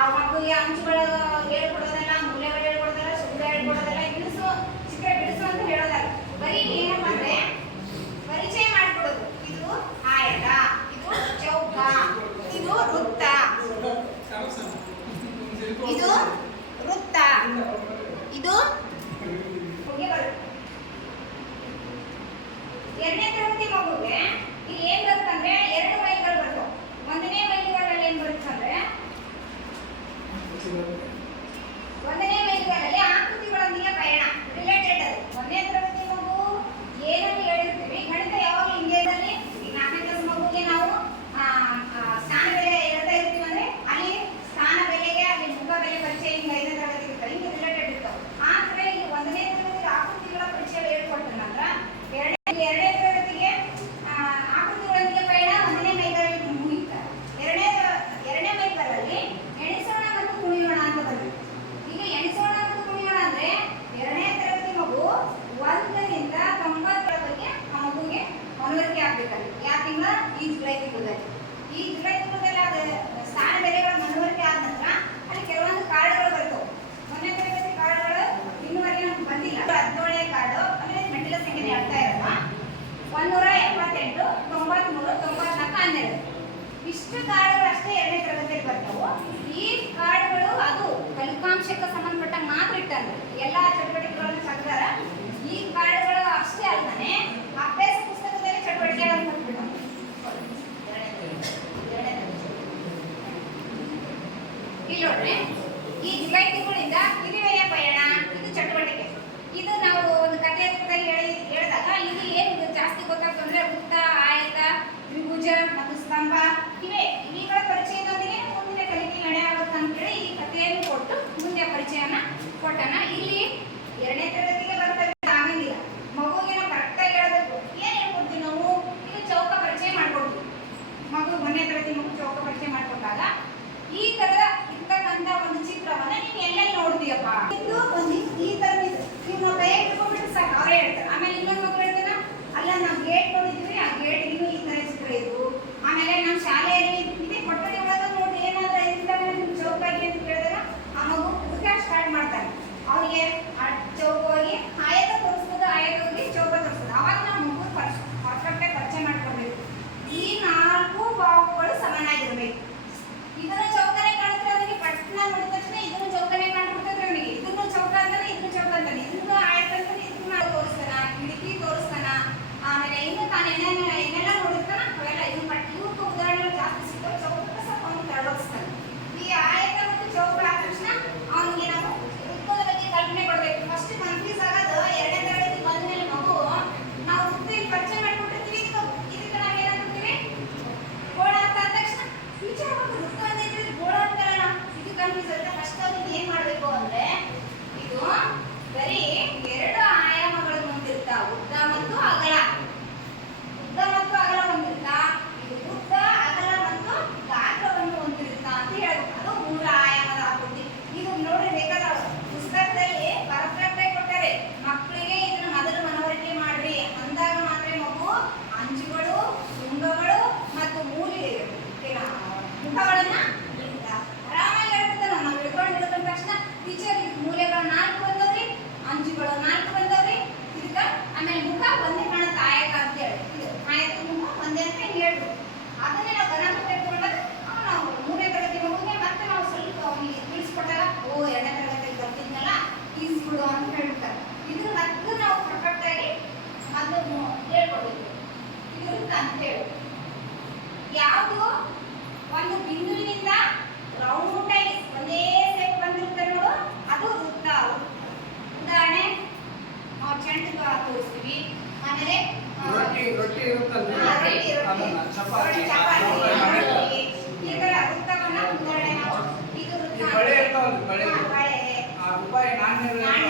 ಆ ಮಗುವಿಗೆ ಅಂಚುಗಳ ಹೇಳ್ಕೊಡೋದಲ್ಲ, ಮೂಲೆಗಳು ಹೇಳ್ಕೊಡೋದಲ್ಲ, ಶಬ್ದ ಹೇಳ್ಕೊಡೋದಲ್ಲ, ಬಿಡಿಸು ಚಿತ್ರ ಬಿಡಿಸು ಅಂತ ಹೇಳೋದಲ್ಲ. ಬರೀ ಏನಪ್ಪ ಅಂದ್ರೆ ಪರಿಚಯ ಮಾಡಿಕೊಡೋದು. ಇದು ಆಯತ, ಇದು ಚೌಕ, ಇದು ವೃತ್ತ, ಇದು ವೃತ್ತ, ಇದು ಎರಡನೇ ತರಗತಿ ಮಗುಗೆ ಇಲ್ಲಿ ಏನ್ ಬರುತ್ತಂದ್ರೆ ಎರಡು ಮೈಲ್ಗಳು ಬರ್ತವೆ. ಒಂದನೇ ಮೈಲಿಗಲ್ಲಲ್ಲಿ ಏನ್ ಬರುತ್ತಂದ್ರೆ ಒಂದನೇ ಮೈಲಿಗಲ್ಲಲ್ಲಿ ಆಕೃತಿಗಳೊಂದಿಗೆ ಪಯಣ ರಿಲೇಟೆಡ್. ಅದು ಒಂದನೇ ತರಗತಿ ಮಗು ಏನನ್ನು ಹೇಳಿರ್ತೀವಿ, ಗಣಿತ ಯಾವಾಗಲೂ ಇಂಡಿಯಾದಲ್ಲಿ ಈಗ 4ನೇ ಕ್ಲಾಸ್ ಮಗುಗೆ ನಾವು ಸ್ಥಾನ ಬೆಲೆ ಹೇಳ್ತಾ ಇರ್ತೀವಿ ಅಂದ್ರೆ ಅಲ್ಲಿ ಸ್ಥಾನ ಬೆಲೆಗೆ ಅಲ್ಲಿ ಮುಖ ಬೆಲೆ ಪರಿಚಯ ಹಿಂಗೆ 5ನೇ ತರಗತಿ ಇರ್ತವೆ, ಹಿಂಗೆ ರಿಲೇಟೆಡ್ ಇರ್ತವೆ. ಆ ಥರ ಇಲ್ಲಿ 1ನೇ ತರಗತಿ ಆಕೃತಿಗಳ ಪರಿಚಯ ಹೇಳ್ಕೊಟ್ಟ ನಂತರ ಎರಡನೇ ತರಗತಿಗೆ ಆಕೃತಿಗಳೊಂದಿಗೆ ಪಯಣ 1ನೇ ಮೈಲಿಗಲ್ಲಿ ಮುಗಿಯುತ್ತಾರೆ. ಎರಡನೇ ಮೈಲಿಗಲ್ಲಲ್ಲಿ ಎಣಿಸೋಣ ಮತ್ತು ಕುಣಿಯೋಣ ಅಂತ ಬಂದಿದೆ. ಈಗ ಎಣಿಸೋಣ ಮತ್ತು ಕುಣಿಯೋಣ ಅಂದ್ರೆ 2ನೇ ತರಗತಿ ಮಗು 1ರಿಂದ 90ರ ಬಗ್ಗೆ ಆ ಮಗುಗೆ ಮನವರಿಕೆ ಆಗ್ಬೇಕಲ್ಲಿ. ಯಾಕಿಂದ ಈ ಜುಲೈ ತಿಂಗಳಲ್ಲಿ ಅದು ಸ್ಥಾನ ಬೆಲೆಗಳ ಮನವರಿಕೆ ಆದ ನಂತರ ಅಲ್ಲಿ ಕೆಲವೊಂದು ಕಾರ್ಡ್ಗಳು ಬರ್ತವೆ. 1ನೇ ತರಗತಿ ಕಾರ್ಡ್ಗಳು ಇನ್ನೂವರೆಗೆ ನಮ್ಗೆ ಬಂದಿಲ್ಲ. 17ನೇ ಕಾರ್ಡು ಅಂದ್ರೆ ಮೆಟ್ಟಿಲ ಸಂಖ್ಯೆ ಹೇಳ್ತಾ ಇರಲ್ಲ. 178, 93, 94, 12 ಇಷ್ಟು ಕಾರ್ಡ್ಗಳು ಅಷ್ಟೇ 2ನೇ ತರಗತಿಯಲ್ಲಿ ಬರ್ತವೆ. ಈ ಕಾರ್ಡ್ಗಳು ಅದು ಫಲಿತಾಂಶಕ್ಕೆ ಸಂಬಂಧಪಟ್ಟ ಮಾತ್ರ ಇಟ್ಟಂದ್ರೆ ಎಲ್ಲ ಚಟುವಟಿಕೆಗಳನ್ನು ತೆಗೆದಾರ. ಈ ಕಾರ್ಡ್ಗಳು ಅಷ್ಟೇ ಅಲ್ಲದೆ ಅಭ್ಯಾಸ ಪುಸ್ತಕದಲ್ಲಿ ಚಟುವಟಿಕೆಗಳನ್ನು ಕೊಟ್ಬಿಟ್ಟು ಇಲ್ಲಿ ನೋಡ್ರಿ, ಈ ಜುಲೈ ತಿಂಗಳಿಂದ ಕಿರಿವೆಯ ಪಯಣ ಇದು ಚಟುವಟಿಕೆ. ಇದು ನಾವು ಒಂದು ಕಥೆ ಹೇಳಿದಾಗ ಇದು ಏನು ಜಾಸ್ತಿ ಗೊತ್ತಾಗ್ತಂದ್ರೆ ವೃತ್ತ, ಆಯತ, ತ್ರಿಭುಜ ಮತ್ತು ಸ್ತಂಭ ಇವುಗಳ ಪರಿಚಯದೊಂದಿಗೆ ಮುಂದಿನ ಕಲಿಕೆ ನಡೆ ಆಗುತ್ತೆ ಅಂತೇಳಿ ಈ ಕಥೆಯನ್ನು ಕೊಟ್ಟು ಮುಂದೆ ಪರಿಚಯನ ಕೊಟ್ಟನ. ಇಲ್ಲಿ 2ನೇ ತರಗತಿಗೆ ಬರ್ತದೆ ಆಗಂಗಿಲ್ಲ. ಮಗುವಿಗೆ ನಾವು ಕರೆಕ್ಟಾಗಿ ಹೇಳಬೇಕು. ಏನು ಹೇಳ್ಕೊಡ್ತೀವಿ ನಾವು? ಇದು ಚೌಕ ಪರಿಚಯ ಮಾಡ್ಕೊಡ್ತೀವಿ. ಮಗು 1ನೇ ತರಗತಿ ಮಗು ಚೌಕ ಪರಿಚಯ ಮಾಡ್ಕೊಟ್ಟಾಗ ಈ ತರ ಇರ್ತಕ್ಕಂಥ ಒಂದು ಚಿತ್ರವನ್ನ ನೀವು ಎಲ್ಲೆಲ್ಲಿ ನೋಡ್ತೀಯಪ್ಪ, ಇದು ಒಂದು ಈ ತರ ನೀವು ನಾವು ಕೈ ಇಟ್ಕೊಂಡ್ಬಿಟ್ಟು ಸಾಕು, ಅವರೇ ಹೇಳ್ತಾರೆ. ಆಮೇಲೆ ಇನ್ನೊಂದು ಮಗು ಹೇಳ್ತಾನ, ಅಲ್ಲ ನಾವು ಗೇಟ್ ನೋಡಿದ್ವಿ, ಆ ಗೇಟ್ ಇನ್ನೂ ಈ ತರ ಚಿತ್ರ ಇದು. ಆಮೇಲೆ ನಮ್ಮ ಶಾಲೆಯಲ್ಲಿ ಇದೆ ಕೊಠಡಿ ಒಳಗೆ ನೋಡಿ ಏನಾದ್ರೂ ಇರ್ತಾರೆ ನಿಮ್ಗೆ ಚೌಕಾಗಿ ಅಂತ ಕೇಳಿದಾಗ ಆ ಮಗು ಹುಡುಗ ಸ್ಟಾರ್ಟ್ ಮಾಡ್ತಾರೆ. ಅವ್ರಿಗೆ ಆ ಚೌಕ ಹೋಗಿ ಆಯತ ತೋರಿಸ್ಬೋದು, ಆಯತ ಹೋಗಿ ಚೌಕ ತೋರಿಸ್ಬೋದು. ಅವಾಗ ನಾವು ಮಗು ಪರ್ಫೆಕ್ಟಾಗಿ ಪರಿಚಯ ಮಾಡ್ಕೊಳ್ಬೇಕು. ಈ 4 ಬಾಹುಗಳು ಸಮನಾಗಿರ್ಬೇಕು. ಇದನ್ನು ಚೌಕನೆ ಕಾಣುತ್ತೆ ಅವರಿಗೆ, ಪಟ್ಟಣ ನೋಡಿದ ತಕ್ಷಣ ಇದನ್ನು ಚೌಕನೆ ಕಾಣ್ಬಿಡ್ತದೆ ಅವನಿಗೆ. ಇದನ್ನು ಚೌಕ ಅಂತಾನೆ, ಇದನ್ನು ಚೌಕ ಅಂತಾನೆ, ಇದನ್ನು ಆಯತ ಅಂತಾನೆ, ಇದನ್ನು ತೋರಿಸ್ತಾನ, ಕಿಟಕಿ ತೋರಿಸ್ತಾನ. ಆಮೇಲೆ ಇನ್ನು ತಾನು ಏನೆಲ್ಲ ನೋಡಿರ್ತಾನ ಅವೆಲ್ಲ ಇವಕ್ಕೆ ಉದಾಹರಣೆಗಳು ಜಾಸ್ತಿ ಸಿಗ್ತವೆ. ಚೌಕಕ್ಕೆ ಸ್ವಲ್ಪ ಅವನು ತರಳಿಸ್ತಾನೆ. ಈ ಆಯತ ಮತ್ತು ಚೌಕ ಆದ ತಕ್ಷಣ ಅವನಿಗೆ ನಾವು ವೃತ್ತದ ಬಗ್ಗೆ ಕಲ್ಪನೆ ಕೊಡಬೇಕು. ಫಸ್ಟ್ ಕನ್ಫ್ಯೂಸ್ ಆಗೋದು 2ನೇ ತರಗತಿ ಬಂದ್ಮೇಲೆ ಮಗು ನಾವು ವೃತ್ತ ಪರಿಚಯ ಮಾಡಿಕೊಟ್ಟಿರ್ತೀವಿ. ಇದಕ್ಕೆ ನಾವೇನಾಗ್ತೀವಿ ಗೋಳ ಅಂತ ಅಂದ ತಕ್ಷಣ ವಿಚಾರ ವೃತ್ತ ಅಂತ ಇದ್ರೆ ಗೋಳ ಅಂತಾರಲ್ಲ, ಇದು ಕನ್ಫ್ಯೂಸ್ ಆಗುತ್ತೆ. ಫಸ್ಟ್ ಅವ್ರಿಗೆ ಏನ್ ಮಾಡಬೇಕು ಅಂದ್ರೆ ಇದು ಬರೀ 2 ಆಯಾಮಗಳನ್ನು ಹೊಂದಿರ್ತಾ, ಉದ್ದ ಮತ್ತು ಅಗಲ. ಉದ್ದ ಮತ್ತು ಅಗಲ ಹೊಂದಿರ್ತಾ, ಇದು ಉದ್ದ, ಅಗಲ ಮತ್ತು ಗಾತ್ರವನ್ನು ಹೊಂದಿರುತ್ತಾ ಅಂತ ಹೇಳ್ಬೇಕು. ಅದು 3 ಆಯಾಮದ ಆಕೃತಿ. ಇದು ನೋಡಿ ಬೇಕಾದ್ರೆ ಪುಸ್ತಕದಲ್ಲಿ ಪರ್ಫೆಕ್ಟ್ ಆಗಿ ಕೊಟ್ಟಾರೆ. ಮಕ್ಕಳಿಗೆ ಇದನ್ನ ಮೊದಲು ಮನವರಿಕೆ ಮಾಡ್ರಿ ಅಂದಾಗ ಮಾತ್ರ ಮಗು ಅಂಚುಗಳು, ಶೃಂಗಗಳು ಮತ್ತು ಮುಖಗಳನ್ನ ಆರಾಮಾಗಿ ಹೇಳ್ಬಿಡ್ತಾನೆ. ನಾವು ಹಿಡ್ಕೊಂಡ ತಕ್ಷಣ ಟೀಚರ್ ಮೂಲೆಗಳು 4 ಬಂದವ್ರಿ, ಅಂಚುಗಳು 4 ಬಂದವ್ರಿ, ಇದಕ್ಕ ಆಮೇಲೆ ಮುಖ ಒಂದೇ ಕಾಣುತ್ತೆ ಆಯತ ಅಂತ ಹೇಳಿ. ಇದು ಆಯತ ಮುಖ ಒಂದೇ ಅಂತ ಹೇಳ್ಬಿಟ್ಟು ಅದನ್ನೇ ನಾವು ಗನ ಕೊಟ್ಟಿರ್ಕೊಂಡಾಗ ನಾವು 3ನೇ ತರಗತಿ ಮಗುಗೆ ಮತ್ತೆ ನಾವು ಸ್ವಲ್ಪ ಅವನಿಗೆ ತಿಳಿಸ್ಕೊಟ್ಟಾಗ ಓ 2ನೇ ತರಗತಿಗೆ ಬರ್ತಿದ್ನಲ್ಲ ಈಸಿ ಬಿಡು ಅಂತ ಹೇಳ್ಬಿಡ್ತಾರೆ. ಇದನ್ನ ಮತ್ತೆ ನಾವು ಪರ್ಫೆಕ್ಟ್ ಆಗಿ ಮೊದಲು ಹೇಳ್ಕೊಡ್ಬೇಕು. ಇದು ಅಂತ ಹೇಳಿ ಯಾವುದು ಒಂದು ಬಿಂದುವಿನಿಂದ ರೌಂಡ್ ಆಗಿ ಒಂದೇ ಸೇಪ್ ಬಂದಿರ್ತಾರೆ ನೋಡು, ಅದು ವೃತ್ತ. ಉದಾಹರಣೆ ನಾವು ಚೆಂಡು ತೋರಿಸ್ತೀವಿ. ಆಮೇಲೆ ರೊಟ್ಟಿ ಇರುತ್ತಲ್ಲ, ಚಪಾತಿ ಈ ತರ ವೃತ್ತವನ್ನ ಉದಾಹರಣೆ ನಾವು ಇದು ವೃತ್ತ. ಬಳೆ ಇರ್ತಾವಲ್ಲ, ಬಳೆ ರೂಪಾಯಿ ನಾಣ್ಯಗಳು